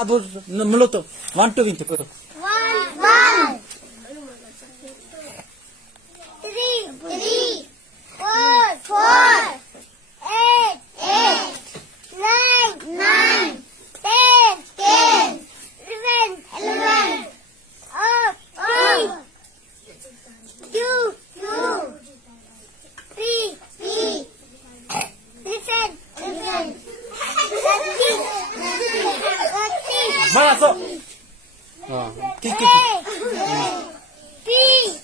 Abur muluto. 1 2 কিন্তু করো। 1 3 4 8 9 10 11 2 3 Mana so? Ah, kiki. 3